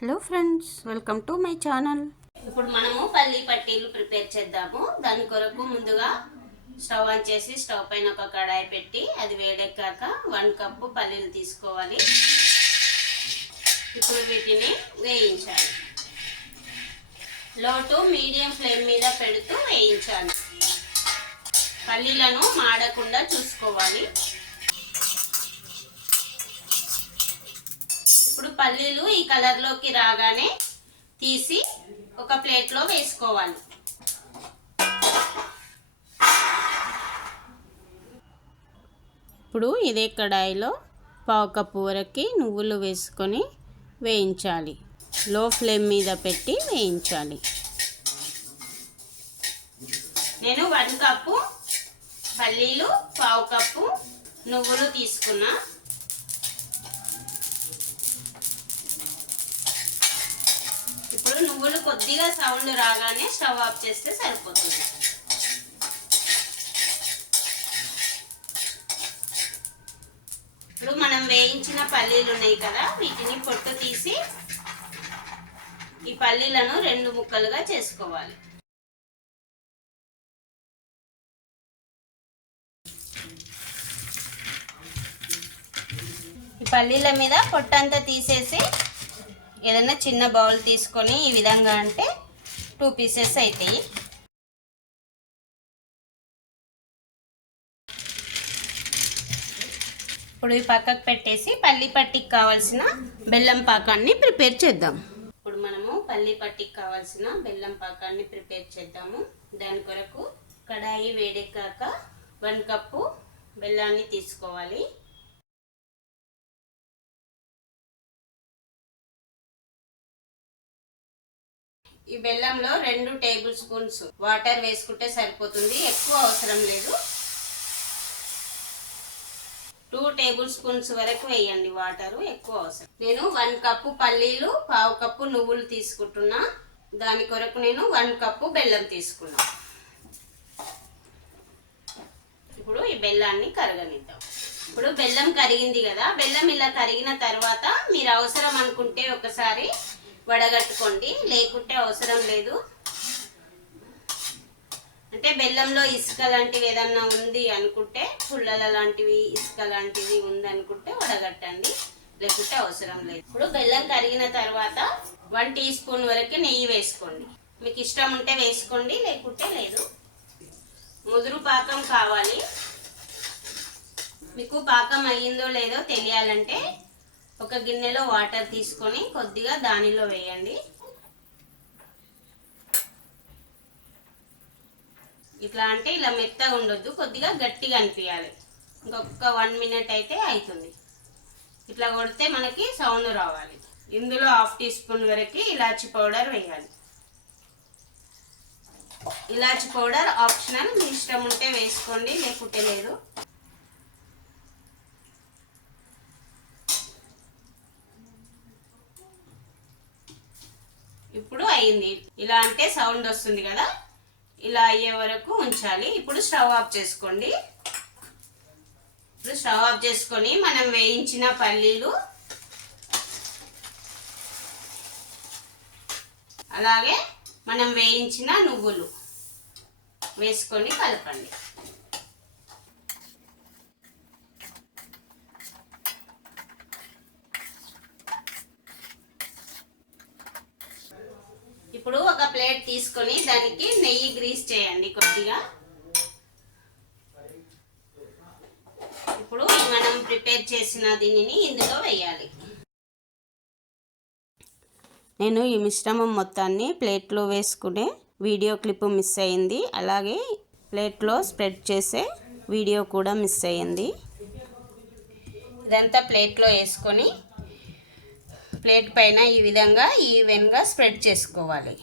Hello friends, welcome to my channel. ఇప్పుడు మనము పల్లి పట్టీలు ప్రిపేర్ చేద్దాము. దాని కొరకు ముందుగా స్టవ్ ఆన్ చేసి స్టవ్ పైన ఒక కడాయి పెట్టి అది వేడెక్కాక 1 కప్పు పల్లీలు తీసుకోవాలి. ఇప్పుడు వీటిని వేయించాలి. లో టు మీడియం ఫ్లేమ్ మీద పెడుతూ వేయించాలి. పల్లీలను మాడకుండా చూసుకోవాలి. ఇప్పుడు పల్లీలు ఈ కలర్లోకి రాగానే తీసి ఒక ప్లేట్లో వేసుకోవాలి. ఇప్పుడు ఇదే కడాయిలో 1/2 కప్పు వరకు నువ్వులు వేసుకొని వేయించాలి. లో ఫ్లేమ్ మీద పెట్టి వేయించాలి. నేను 1 కప్పు పల్లీలు 1/2 కప్పు నువ్వులు తీసుకున్నా. ఇప్పుడు నువ్వులు కొద్దిగా సౌండ్ రాగానే స్టవ్ ఆఫ్ చేస్తే సరిపోతుంది. ఇప్పుడు మనం వేయించిన పల్లీలు ఉన్నాయి కదా, వీటిని పొట్టు తీసి ఈ పల్లీలను 2 ముక్కలుగా చేసుకోవాలి. ఈ పల్లీల మీద పొట్టంతా తీసేసి ఏదైనా చిన్న బౌల్ తీసుకొని ఈ విధంగా అంటే 2 పీసెస్ అవుతాయి. ఇప్పుడు ఈ పక్కకు పెట్టేసి పల్లి పట్టికి కావాల్సిన బెల్లం పాకాన్ని ప్రిపేర్ చేద్దాం. ఇప్పుడు మనము పల్లి పట్టికి కావాల్సిన బెల్లం పాకాన్ని ప్రిపేర్ చేద్దాము. దాని కొరకు కడాయి వేడెక్కాక 1 కప్పు బెల్లాన్ని తీసుకోవాలి. ఈ బెల్లంలో 2 టేబుల్ స్పూన్స్ వాటర్ వేసుకుంటే సరిపోతుంది, ఎక్కువ అవసరం లేదు. 2 టేబుల్ స్పూన్స్ వరకు వేయండి వాటర్, ఎక్కువ అవసరం. నేను 1 కప్పు పల్లీలు 1/2 కప్పు నువ్వులు తీసుకుంటున్నా. దాని కొరకు నేను 1 కప్పు బెల్లం తీసుకున్నా. ఇప్పుడు ఈ బెల్లాన్ని కరగనిద్దాం. ఇప్పుడు బెల్లం కరిగింది కదా, బెల్లం ఇలా కరిగిన తర్వాత మీరు అవసరం అనుకుంటే ఒకసారి వడగట్టుకోండి, లేకుంటే అవసరం లేదు. అంటే బెల్లంలో ఇసుక లాంటివి ఏదన్నా ఉంది అనుకుంటే, పుల్లల లాంటివి ఇసుక లాంటివి ఉంది అనుకుంటే వడగట్టండి, లేకుంటే అవసరం లేదు. ఇప్పుడు బెల్లం కరిగిన తర్వాత 1 టీ స్పూన్ వరకు నెయ్యి వేసుకోండి. మీకు ఇష్టం ఉంటే వేసుకోండి, లేకుంటే లేదు. ముదురు పాకం కావాలి. మీకు పాకం అయ్యిందో లేదో తెలియాలంటే ఒక గిన్నెలో వాటర్ తీసుకొని కొద్దిగా దానిలో వేయండి. ఇట్లా అంటే ఇలా మెత్తగా ఉండొద్దు, కొద్దిగా గట్టిగా అనిపించాలి. ఇంకొక 1 మినిట్ అయితే అవుతుంది. ఇట్లా కొడితే మనకి సౌండ్ రావాలి. ఇందులో 1/2 టీ స్పూన్ వరకు ఇలాచి పౌడర్ వేయాలి. ఇలాచి పౌడర్ ఆప్షనల్, మీ ఇష్టం ఉంటే వేసుకోండి, లేకుంటే లేదు. ఇప్పుడు అయింది. ఇలా అంటే సౌండ్ వస్తుంది కదా, ఇలా అయ్యే వరకు ఉంచాలి. ఇప్పుడు స్టవ్ ఆఫ్ చేసుకోండి. ఇప్పుడు స్టవ్ ఆఫ్ చేసుకొని మనం వేయించిన పల్లీలు అలాగే మనం వేయించిన నువ్వులు వేసుకొని కలపండి. ఇప్పుడు ఒక ప్లేట్ తీసుకొని దానికి నెయ్యి గ్రీస్ చేయండి కొద్దిగా. ఇప్పుడు మనం ప్రిపేర్ చేసిన దీనిని ఇందులో వేయాలి. నేను ఈ మిశ్రమం మొత్తాన్ని ప్లేట్లో వేసుకునే వీడియో క్లిప్ మిస్ అయింది, అలాగే ప్లేట్లో స్ప్రెడ్ చేసే వీడియో కూడా మిస్ అయ్యింది. ఇదంతా ప్లేట్లో వేసుకొని ప్లేట్ పైన ఈ విధంగా ఈవెన్గా స్ప్రెడ్ చేసుకోవాలి.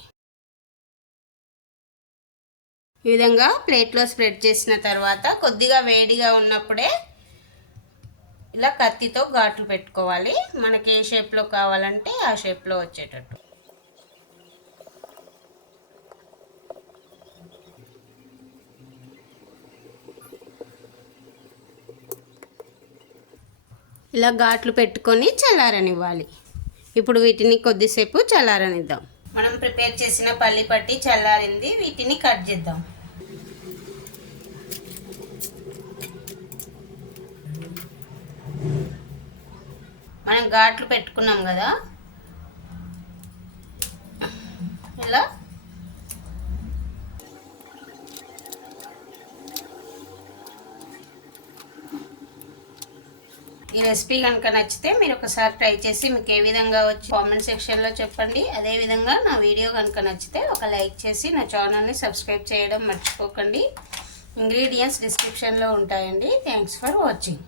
ఈ విధంగా ప్లేట్లో స్ప్రెడ్ చేసిన తర్వాత కొద్దిగా వేడిగా ఉన్నప్పుడే ఇలా కత్తితో ఘాట్లు పెట్టుకోవాలి. మనకి ఏ షేప్లో కావాలంటే ఆ షేప్లో వచ్చేటట్టు. ఇలా ఘాట్లు పెట్టుకొని చల్లారనివ్వాలి. ఇప్పుడు వీటిని కొద్దిసేపు చల్లారనిద్దాం. మనం ప్రిపేర్ చేసిన పల్లి పట్టి చల్లారింది. వీటిని కట్ చేద్దాం. మనం ఘాట్లు పెట్టుకున్నాం కదా, ఇలా ఈ రెసిపీ కనుక నచ్చితే మీరు ఒకసారి ట్రై చేసి మీకు ఏ విధంగా వచ్చి కామెంట్ సెక్షన్లో చెప్పండి. అదేవిధంగా నా వీడియో కనుక నచ్చితే ఒక లైక్ చేసి నా ఛానల్ని సబ్స్క్రైబ్ చేయడం మర్చిపోకండి. ఇంగ్రీడియంట్స్ డిస్క్రిప్షన్లో ఉంటాయండి. Thanks for watching.